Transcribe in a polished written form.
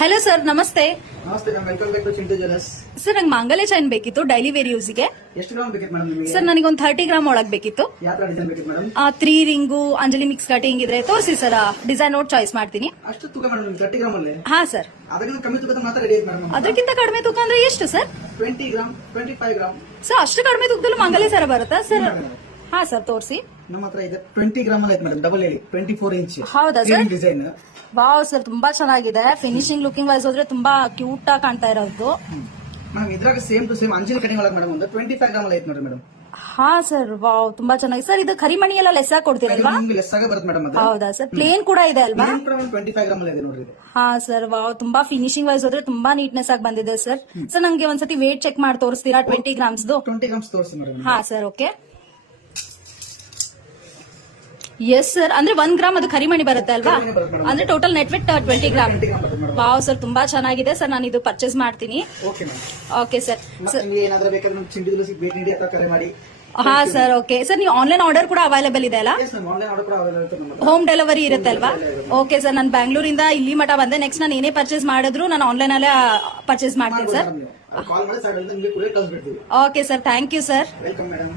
Hello sir, ನಮಸ್ತೆ. ನಮಸ್ತೆ ma'am, welcome back to Chintu jewellers. Sir, ನಂಗೆ ಮಾಂಗಲ್ಯ ಚೈನ್ ಬೇಕಿತ್ತು ಡೈಲಿ ವೇರ್ ಯೂಸ್ಗೆ. ಎಷ್ಟು ಗ್ರಾಮ್ ಬೇಕಿತ್ತು ಮೇಡಮ್ ನಿಮಗೆ? ಸರ್, ನನಗೊಂದು 30 ಗ್ರಾಮ್ ಒಳಗೆ ಬೇಕಿತ್ತು. ಯಾವ ತರ ಡಿಸೈನ್ ಬೇಕಿತ್ತು madam? 3 ring Anjali mix cutting ಇದ್ರೆ ತೋರಿಸಿ ಸರ್. ಡಿಸೈನ್ ನೋಡಿ ಚಾಯ್ಸ್ ಮಾಡ್ತೀನಿ. ಅಷ್ಟು ತೂಕ ಮೇಡಮ್ ನಿಮ್ಗೆ 30 ಗ್ರಾಮ್ ಅಲ್ಲಿ? ಹಾ ಸರ್. ಅದಕ್ಕಿಂತ ಕಮ್ಮಿ ತೂಕದ ಮಾತ್ರ ರೆಡಿ ಐತೆ ಮೇಡಮ್. ಅದಕ್ಕಿಂತ ಕಡಿಮೆ ತೂಕ ಅಂದ್ರೆ ಎಷ್ಟು ಸರ್? 20 gram, 25 gram. ಸರ್, ಅಷ್ಟು ಕಡಿಮೆ ತೂಕದಲ್ಲಿ ಮಾಂಗಲ್ಯ ಸರ ಬರುತ್ತಾ ಸರ್? ಹಾ ಸರ್, ತೋರಿಸಿ. ನಮ್ಮ ಹತ್ರ ಇದೆ 20 ಗ್ರಾಮ್ ಅಲ್ಲಿ ಐತೆ ಮೇಡಮ್, ಡಬಲ್ ಹೇಳಿ 24 ಇಂಚ್. ಹೌದಾ ಸರ್? ಡಿಸೈನ್ ವಾವ್ ಸರ್, ತುಂಬಾ ಚೆನ್ನಾಗಿದೆ. ಫಿನಿಶಿಂಗ್ ಲುಕಿಂಗ್ ವೈಸ್ ಹೋದ್ರೆ ತುಂಬಾ ಕ್ಯೂಟ್ ಆಗಿ ಕಾಣ್ತಾ ಇರೋದು. ಮೇಡಮ್ ಇದ್ರಾಗ same to same Anjali cutting ಒಳಗೆ ಮೇಡಮ್ ಒಂದು 25 ಗ್ರಾಮ್ ಅಲ್ಲಿ ಐತೆ ನೋಡ್ರಿ ಮೇಡಮ್. ಹಾ ಸರ್, ವಾವ್ ತುಂಬಾ ಚೆನ್ನಾಗಿದೆ ಸರ್. ಇದು ಕರಿಮಣಿ ಎಲ್ಲ ಲೆಸ್ ಆಗಿ ಕೊಡ್ತೀರಲ್ವಾ? ನಿಮ್ಗೆ ಲೆಸ್ ಆಗಿ ಬರುತ್ತೆ ಮೇಡಮ್. ಅದು ಹೌದಾ ಸರ್? ಪ್ಲೇನ್ ಕೂಡ ಇದೆ ಅಲ್ವಾ? 25 ಗ್ರಾಮ್ ಅಲ್ಲಿ ಇದೆ ನೋಡ್ರಿ ಇದು. ಹಾ ಸರ್, ವಾವ್ ತುಂಬಾ ಫಿನಿಶಿಂಗ್ ವೈಸ್ ಹೋದ್ರೆ ತುಂಬಾ ನೀಟ್ನೆಸ್ ಆಗಿ ಬಂದಿದೆ ಸರ್. ಸರ್, ನಂಗೆ ಒಂದ್ಸತಿ ವೇಟ್ ಚೆಕ್ ಮಾಡಿ ತೋರಿಸ್ತೀರಾ 20 ಗ್ರಾಮ್ಸ್? 20 ಗ್ರಾಮ್ಸ್ ತೋರಿಸಿ ಮೇಡಮ್. ಹಾ ಸರ್, ಓಕೆ. ಎಸ್ ಸರ್, ಅಂದ್ರೆ 1 ಗ್ರಾಮ್ ಅದು ಕರಿಮಣಿ ಬರುತ್ತೆ ಅಲ್ವಾ? ಅಂದ್ರೆ total net weight 20 gram. Wow sir, ತುಂಬಾ ಚೆನ್ನಾಗಿದೆ ಸರ್. ನಾನು ಇದು ಪರ್ಚೇಸ್ ಮಾಡ್ತೀನಿ. Okay ma'am. Okay sir. ನಿಮಗೆ ಏನಾದರೂ ಬೇಕಾದ್ರೆ ನಮ್ಮ ಚಿಂಟು ಜ್ಯುವೆಲರ್ಸ್ ಭೇಟಿ ನೀಡಿ ಅಥವಾ ಕರೆ ಮಾಡಿ. ಹಾ ಸರ್, ಓಕೆ ಸರ್. ನೀವು ಆನ್ಲೈನ್ ಆರ್ಡರ್ ಕೂಡ ಅವೈಲೇಬಲ್ ಇದೆ ಅಲ್ಲ? ಎಸ್ ಮ್ಯಾಮ್, ಆನ್ಲೈನ್ ಆರ್ಡರ್ ಕೂಡ ಅವೈಲೇಬಲ್ ಇರುತ್ತೆ ನಮ್ಮ ಹತ್ರ. ಹೋಮ್ ಡೆಲಿವರಿ ಇರುತ್ತೆ ಅಲ್ವಾ? Okay sir. ನಾನು ಬ್ಯಾಂಗ್ಳೂರಿಂದ ಇಲ್ಲಿ ಮಠ ಬಂದೆ. ನೆಕ್ಸ್ಟ್ ನಾನು ಏನೇ ಪರ್ಚೇಸ್ ಮಾಡಿದ್ರು ನಾನು ಆನ್ಲೈನ್ ಅಲ್ಲೇ ಪರ್ಚೇಸ್ ಮಾಡ್ತೀನಿ ಸರ್. ಕಾಲ್ ಮಾಡಿ ಸರ್, ನಿಮಗೆ ಕೂಡ ಕಳಿಸ್ಬಿಡ್ತೀವಿ. Okay sir, thank you sir. Welcome madam.